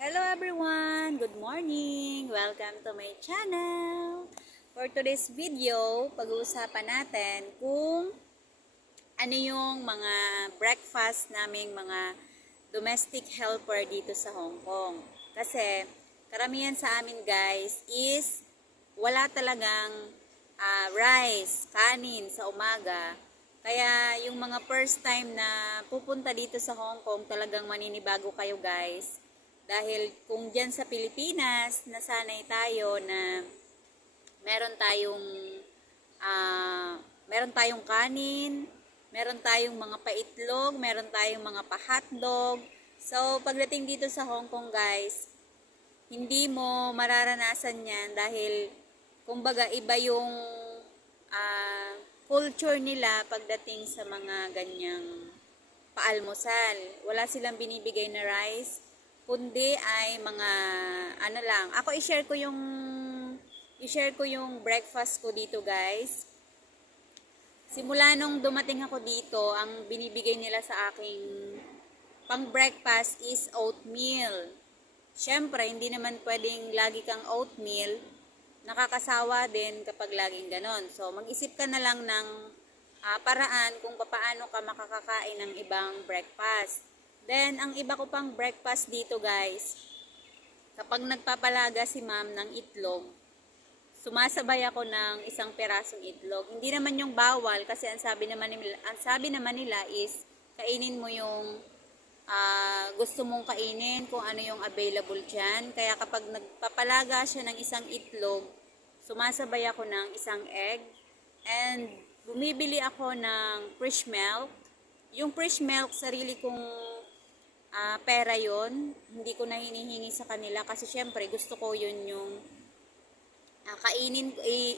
Hello everyone! Good morning! Welcome to my channel! For today's video, pag-uusapan natin kung ano yung mga breakfast naming mga domestic helper dito sa Hong Kong. Kasi karamihan sa amin guys is wala talagang ah, rice, kanin sa umaga. Kaya yung mga first time na pupunta dito sa Hong Kong, talagang maninibago kayo guys. Dahil kung dyan sa Pilipinas, nasanay tayo na meron tayong ah, meron tayong kanin, meron tayong mga paitlog, meron tayong mga pa-hotdog. So, pagdating dito sa Hong Kong, guys, hindi mo mararanasan yan dahil kumbaga iba yung ah, culture nila pagdating sa mga ganyang paalmusal. Wala silang binibigay na rice, kundi ay mga ano lang. Ako i-share ko yung i-share ko yung breakfast ko dito, guys. Simula nung dumating ako dito, ang binibigay nila sa aking pang breakfast is oatmeal. Siyempre, hindi naman pwedeng lagi kang oatmeal. Nakakasawa din kapag laging ganon. So, mag-isip ka na lang ng ah, paraan kung paano ka makakakain ng ibang breakfast. Then, ang iba ko pang breakfast dito, guys, kapag nagpapalaga si ma'am ng itlog, sumasabay ako ng isang perasong itlog. Hindi naman yung bawal kasi ang sabi naman nila, ang sabi naman nila is kainin mo yung ah, gusto mong kainin, kung ano yung available dyan. Kaya kapag nagpapalaga siya ng isang itlog, sumasabay ako ng isang egg. And bumibili ako ng fresh milk. Yung fresh milk, sarili kong ah, pera yon Hindi ko na hinihingi sa kanila kasi syempre gusto ko yun yung ah, kainin,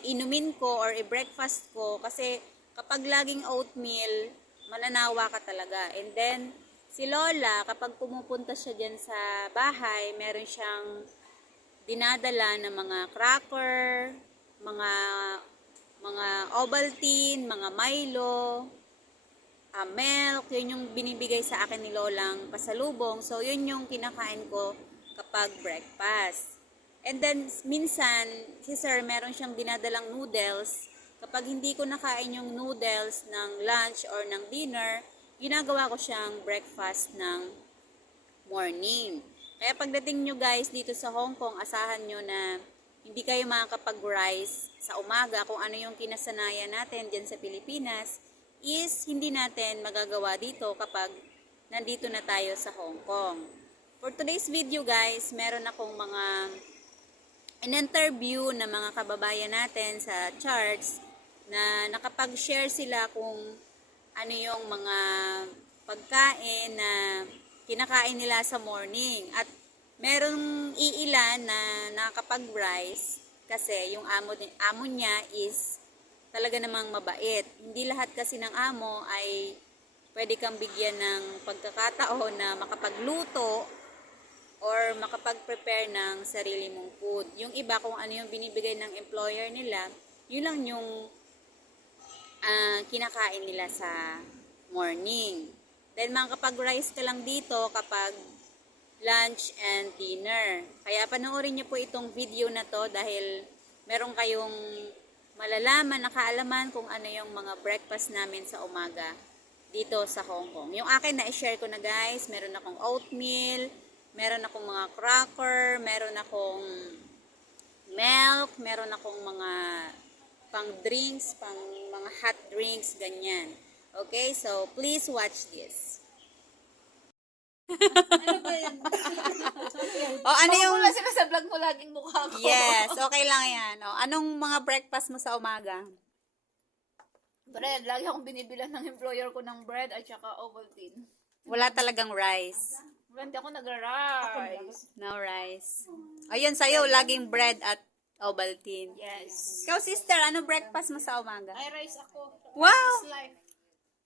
inumin ko or i-breakfast ko. Kasi kapag laging oatmeal, mananawa ka talaga. And then, si Lola, kapag pumupunta siya dyan sa bahay, meron siyang dinadala ng mga cracker, mga mga Ovaltine, mga Milo, ah, milk, yun yung binibigay sa akin ni Lolang pasalubong. So, yun yung kinakain ko kapag breakfast. And then, minsan, si sir, meron siyang dinadalang noodles. Kapag hindi ko nakain yung noodles ng lunch or ng dinner, ginagawa ko siyang breakfast ng morning. Kaya pagdating nyo guys dito sa Hong Kong, asahan nyo na hindi kayo makakapag-rice sa umaga kung ano yung kinasanayan natin dyan sa Pilipinas is hindi natin magagawa dito kapag nandito na tayo sa Hong Kong. For today's video guys, meron akong mga in-interview na mga kababayan natin sa charts na nakapag-share sila kung ano yung mga pagkain na kinakain nila sa morning. At merong iilan na nakakapag-rice kasi yung amo, amo niya is talaga namang mabait. Hindi lahat kasi ng amo ay pwede kang bigyan ng pagkakataon na makapagluto or makapag-prepare ng sarili mong food. Yung iba kung ano yung binibigay ng employer nila, yun lang yung ah, kinakain nila sa morning. Then makakapag-rice ka lang dito kapag lunch and dinner. Kaya panoorin niyo po itong video na to dahil meron kayong malalaman, nakaalaman kung ano yung mga breakfast namin sa umaga dito sa Hong Kong. Yung akin na i-share ko na guys, meron akong oatmeal, meron akong mga cracker, meron akong milk, meron akong mga pang drinks, pang mga hot drinks, ganyan. Okay, so please watch this. O ano yung... Wala sila sa vlog mo laging mukha ko. Yes, okay lang yan. O, anong mga breakfast mo sa umaga? Bread. Lagi akong binibilan ng employer ko ng bread at saka Ovaltine. Wala talagang rice. Wala, Hindi ako nag-rice. No rice. Ayun, sa'yo, laging bread at Ovaltine. Yes. Ikaw, sister, ano breakfast mo sa umaga? Ay, rice ako. Wow!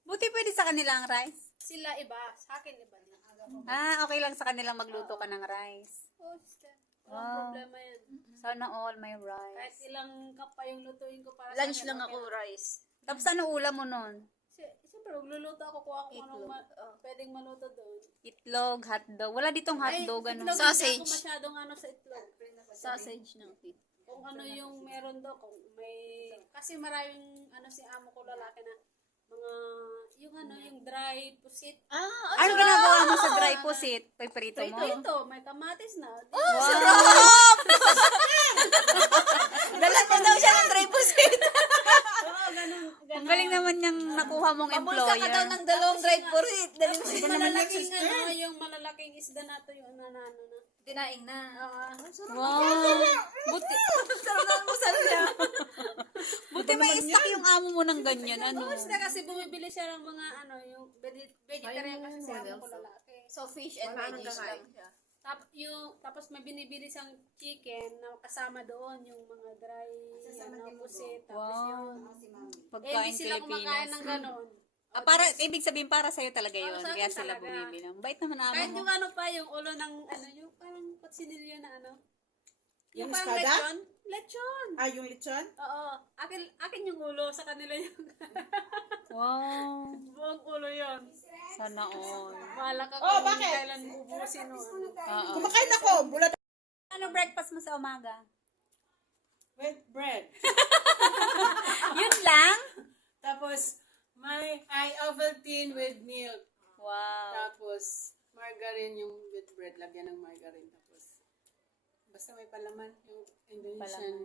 Buti pwede sa kanila ang rice. Sila iba. Sa akin iba. Ah, okay lang sa kanila magluto ka ng rice. Oh, sister. Walang Wow. problema yan. Sana all may Kahit rice. ilang cup pa yung lutuin ko para Lunch lang ako okay rice. Tapos ano ulam mo nun? Si- Siyempre, magluluto ako kung ako anong Itlog. ma- Oh. pwedeng maluto doon. Itlog, hotdog. Wala ditong hotdog, ano. itlog, Sausage. Hindi ako masyadong ano sa itlog. Sausage ng pit. Kung ano yung meron doon, kung may... Kasi maraming ano si amo ko lalaki na mga... Yung ano, yung dry pusit. Ah, Ano ginagawa mo sa dry pusit? Piprito Ito, mo? ito, ito, may kamatis na. Di- Wow! Dala mo daw siya ng dry pusit. Oo, ganun. ganun. Ang galing naman niyang nakuha mong Pabulsa ka daw employer. ng dalawang dry pusit. Dali mo Tapos siya yung naman malalaking ano, yung malalaking isda na to, yung ano, ano, na. Dinaing na. Wow! Buti, Sarap na almusal niya. buti may stock yung amo mo ng ganyan, ano. Basta kasi bumibili siya ng mga ano, yung vege- vegetarian kasi si amo ko lalaki. So, fish and Wala nang veggies kakain. lang siya. Tap, yung, tapos may binibili siyang chicken na kasama doon yung mga dry ano, pusit. Tapos Wow. yun. Eh, Pagkain hindi sila kumakain ng ganon. Ah, para, ibig sabihin para sa'yo talaga yun. Oh, sa akin Kaya sila talaga. bumibili. Ang bait naman amo Kahit mo. yung ano pa, yung ulo ng ano, yung parang kutsinilyo na ano. Yung Yung parang espada? lechon. Lechon! Ah, yung lechon? Oo. Akin, akin yung ulo, sa kanila yung Wow! buong ulo yun. Sana all. Bahala ka Oh, kung bakit? kailan ubusin ano. Oo. Kumakain ako, bulat Ano breakfast mo sa umaga? with bread. Yun lang? Tapos, may ay Ovaltine with milk. Wow. Tapos, margarine yung with bread. Lagyan ng margarine. Tapos, basta may palaman. Yung Indonesian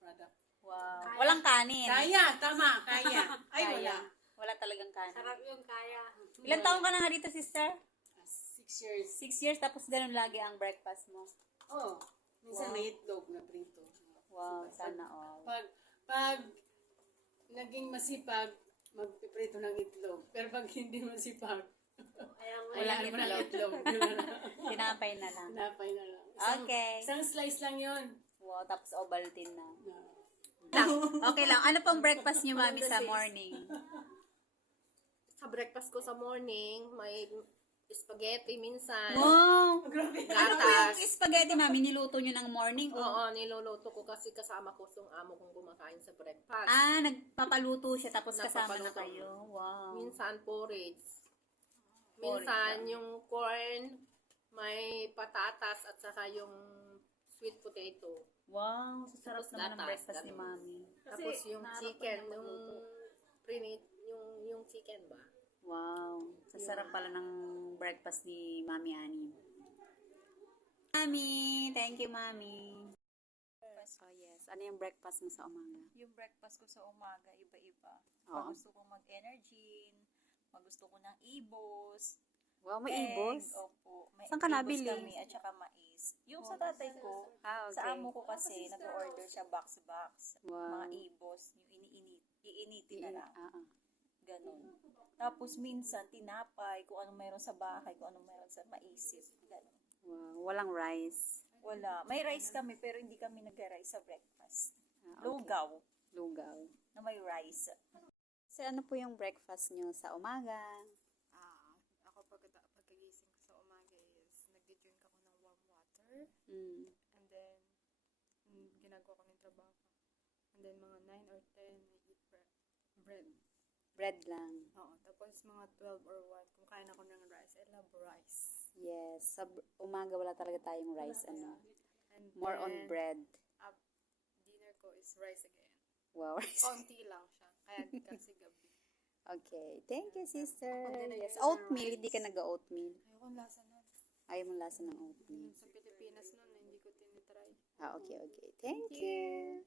product. Wow. Walang kanin. Kaya, tama, kaya. Ay, Kaya. wala. Wala talagang kanin. Sarap yung kaya. Ilan taong ka na nga dito, sister? Ah, Six years. Six years, tapos ganun lagi ang breakfast mo. Oh, minsan may itlog na prito. Wow, sana all. Pag, pag naging masipag, magpiprito ng itlog. Pero pag hindi masipag, Kaya. Wala. Wala na. Tinapay na lang. Napay na lang. Isang, Okay. Isang slice lang yun. Wow, tapos Ovaltine na. Na, Lang. Okay lang. Ano pong breakfast niyo, mami, sa morning? Sa breakfast ko sa morning, may spaghetti minsan. Wow! grabe. Ano po yung spaghetti, mami? Niluto niyo ng morning? O? Oo, niluluto ko kasi kasama ko yung amo kong kumakain sa breakfast. Ah, nagpapaluto siya tapos kasama na Nagpapaluto. kayo. Wow. Minsan porridge. Minsan yung corn, may patatas at saka yung sweet potato. Wow, sarap Tapos naman ang gatas, breakfast ni ganun. mami. Tapos yung naharap chicken, na yung prinit, yung yung chicken ba? Wow. Sasarap pala ng breakfast ni Mami Ani. Mami, thank you, Mami. Oh, yes. Ano yung breakfast mo sa umaga? Yung breakfast ko sa umaga, iba-iba. Oo. Pag gusto kong mag-energy, pag gusto ko ng ibos, Wow, may egg, ibos. Opo. May Saan ka ibos nabili? kami at saka mais. Yung sa tatay ko, Ah, okay. sa amo ko kasi, nag-order siya box-box. Wow. Mga ibos, yung iniinit. Iinitin na lang. Ah, ah. Ganun. Tapos minsan, tinapay, kung anong meron sa bahay, kung anong meron sa maisip. Ganun. Wow, walang rice. Wala. May rice kami, pero hindi kami nag-rice sa breakfast. Ah, okay. Lugaw Lugaw. na may rice. So, ano po yung breakfast nyo sa umaga? Ah, ako pagkata pagkagising ko sa umaga is nagdi-drink ako ng warm water Mm. and then mm, ginagawa ko ng trabaho. And then mga 9 or 10 I eat bread. bread. Bread lang. Oo, tapos mga 12 or 1 kumakain ako ng rice. I love rice. Yes. Sa br- umaga wala talaga tayong rice. Ano? And More on then, bread. up, dinner ko is rice again. Wow, rice. Konti lang siya. Kaya kasi gabi. Okay. Thank you, sister. Yes. Oatmeal. Hindi ka nag-oatmeal. Ayoko ang lasa nun. Ayaw mong lasa ng oatmeal. Sa Pilipinas nun, hindi ko tinitry. Ah, okay, okay. Thank you.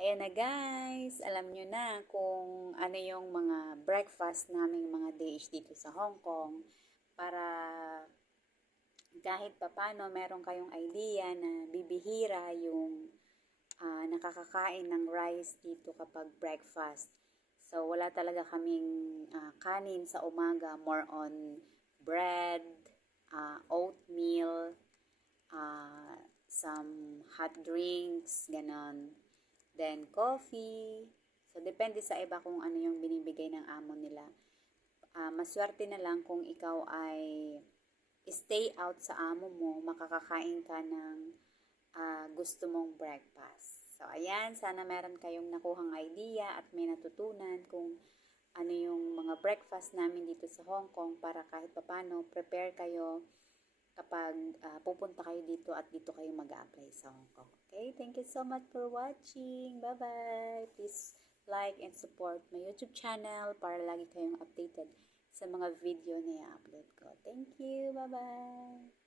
Ayan na guys, alam nyo na kung ano yung mga breakfast naming mga DH dito sa Hong Kong para kahit papano meron kayong idea na bibihira yung nakakakain ng rice dito kapag breakfast. So, wala talaga kaming ah, kanin sa umaga, more on bread, ah, oatmeal, ah, some hot drinks, ganon. Then, coffee. So, depende sa iba kung ano yung binibigay ng amo nila. Ah, maswerte na lang kung ikaw ay stay out sa amo mo, makakakain ka ng ah, gusto mong breakfast. So, ayan, sana meron kayong nakuhang idea at may natutunan kung ano yung mga breakfast namin dito sa Hong Kong para kahit papano prepare kayo kapag ah, pupunta kayo dito at dito kayo mag apply sa Hong Kong. Okay? Thank you so much for watching. Bye-bye. Please like and support my YouTube channel para lagi kayong updated sa mga video na i-upload ko. Thank you. Bye-bye.